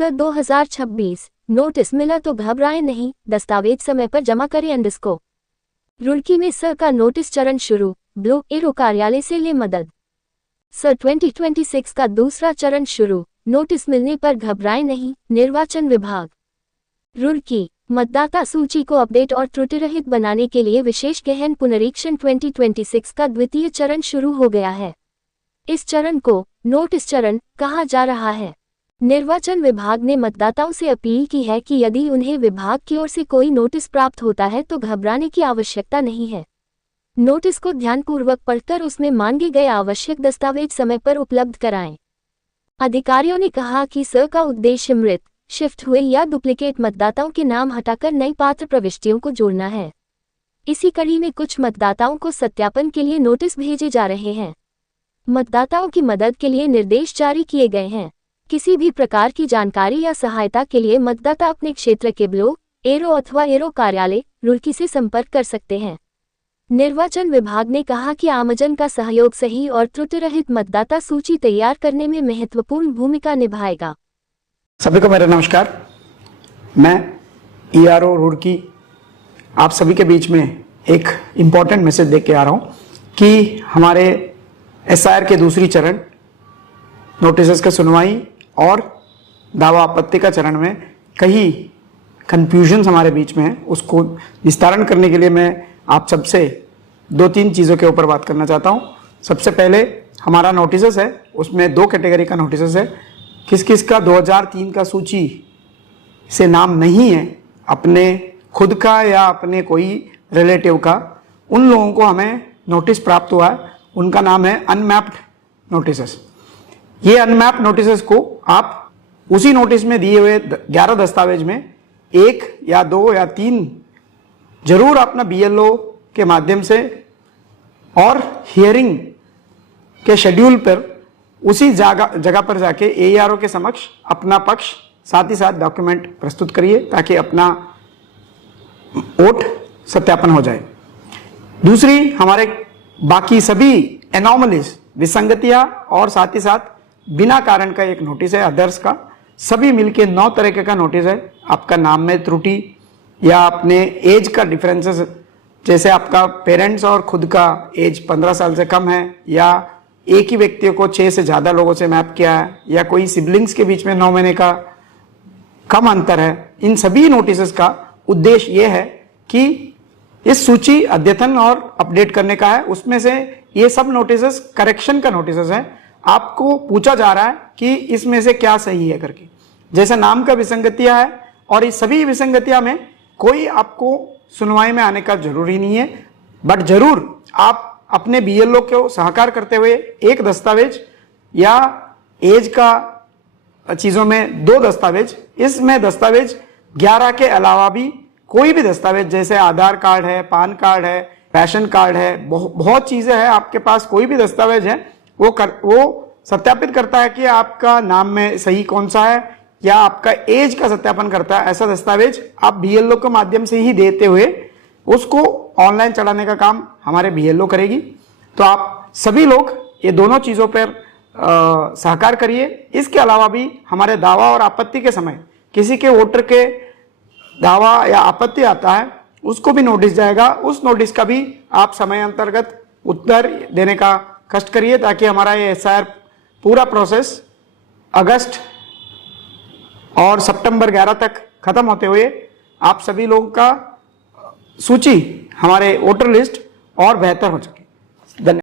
Sir 2026 notice मिला तो घबराएं नहीं, दस्तावेज समय पर जमा करें। रुड़की में सर का नोटिस चरण शुरू, ब्लू एरो कार्यालय से ले मदद। सर 2026 का दूसरा चरण शुरू, नोटिस मिलने पर घबराएं नहीं, निर्वाचन विभाग। रुड़की मतदाता सूची को अपडेट और त्रुटिरहित बनाने के लिए विशेष गहन पुनरीक्षण 2026 का द्वितीय चरण शुरू हो गया है। इस चरण को नोटिस चरण कहा जा रहा है। निर्वाचन विभाग ने मतदाताओं से अपील की है कि यदि उन्हें विभाग की ओर से कोई नोटिस प्राप्त होता है तो घबराने की आवश्यकता नहीं है। नोटिस को ध्यानपूर्वक पढ़कर उसमें मांगे गए आवश्यक दस्तावेज समय पर उपलब्ध कराएं। अधिकारियों ने कहा कि सर का उद्देश्य मृत, शिफ्ट हुए या डुप्लीकेट मतदाताओं के नाम हटाकर नई पात्र प्रविष्टियों को जोड़ना है। इसी कड़ी में कुछ मतदाताओं को सत्यापन के लिए नोटिस भेजे जा रहे हैं। मतदाताओं की मदद के लिए निर्देश जारी किए गए हैं। किसी भी प्रकार की जानकारी या सहायता के लिए मतदाता अपने क्षेत्र के ब्लू एरो अथवा एरो कार्यालय रुड़की से संपर्क कर सकते हैं। निर्वाचन विभाग ने कहा कि आमजन का सहयोग सही और त्रुटिरहित मतदाता सूची तैयार करने में महत्वपूर्ण भूमिका निभाएगा। सभी को मेरा नमस्कार। मैं ईआरओ रुड़की आप सभी के बीच में एक इम्पॉर्टेंट मैसेज दे के आ रहा हूँ कि हमारे एसआईआर के दूसरी चरण नोटिस का सुनवाई और दावा आपत्ति का चरण में कई कंफ्यूजन हमारे बीच में है, उसको निस्तारण करने के लिए मैं आप सबसे 2-3 चीज़ों के ऊपर बात करना चाहता हूँ। सबसे पहले हमारा नोटिस है, उसमें 2 कैटेगरी का नोटिस है। किस किस का 2003 का सूची से नाम नहीं है, अपने खुद का या अपने कोई रिलेटिव का, उन लोगों को हमें नोटिस प्राप्त हुआ है। उनका नाम है अनमैप्ड नोटिसेस। ये अनमैप्ड नोटिसेस को आप उसी नोटिस में दिए हुए 11 दस्तावेज में 1 या 2 या 3 जरूर अपना बीएलओ के माध्यम से और हियरिंग के शेड्यूल पर उसी जगह पर जाके एईआरओ के समक्ष अपना पक्ष साथ ही साथ डॉक्यूमेंट प्रस्तुत करिए ताकि अपना वोट सत्यापन हो जाए। दूसरी, हमारे बाकी सभी एनॉमलीज, विसंगतियां और साथ ही साथ बिना कारण का एक नोटिस है अदर्स का, सभी मिलके 9 तरह का नोटिस है। आपका नाम में त्रुटि या अपने एज का डिफरेंसेस, जैसे आपका पेरेंट्स और खुद का एज 15 साल से कम है या एक ही व्यक्ति को 6 से ज्यादा लोगों से मैप किया है या कोई सिबलिंग्स के बीच में 9 महीने का कम अंतर है, इन सभी नोटिस का उद्देश्य यह है कि इस सूची अद्यतन और अपडेट करने का है। उसमें से ये सब नोटिस करेक्शन का नोटिस है। आपको पूछा जा रहा है कि इसमें से क्या सही है करके, जैसे नाम का विसंगतियां है और इस सभी विसंगतियां में कोई आपको सुनवाई में आने का जरूरी नहीं है, बट जरूर आप अपने बीएलओ को सहकार करते हुए एक दस्तावेज या एज का चीजों में 2 दस्तावेज, इसमें दस्तावेज 11 के अलावा भी कोई भी दस्तावेज जैसे आधार कार्ड है, पान कार्ड है, राशन कार्ड है, बहुत चीजें हैं, आपके पास कोई भी दस्तावेज है वो सत्यापित करता है कि आपका नाम में सही कौन सा है या आपका एज का सत्यापन करता है। ऐसा दस्तावेज आप बीएलओ के माध्यम से ही देते हुए उसको ऑनलाइन चढ़ाने का काम हमारे बीएलओ करेगी। तो आप सभी लोग ये दोनों चीजों पर सहकार करिए। इसके अलावा भी हमारे दावा और आपत्ति के समय किसी के वोटर के दावा या आपत्ति आता है, उसको भी नोटिस जाएगा। उस नोटिस का भी आप समय अंतर्गत उत्तर देने का कष्ट करिए ताकि हमारा ये एसआईआर पूरा प्रोसेस अगस्त और सितंबर 11 तक खत्म होते हुए आप सभी लोगों का सूची, हमारे वोटर लिस्ट और बेहतर हो सके। धन्यवाद।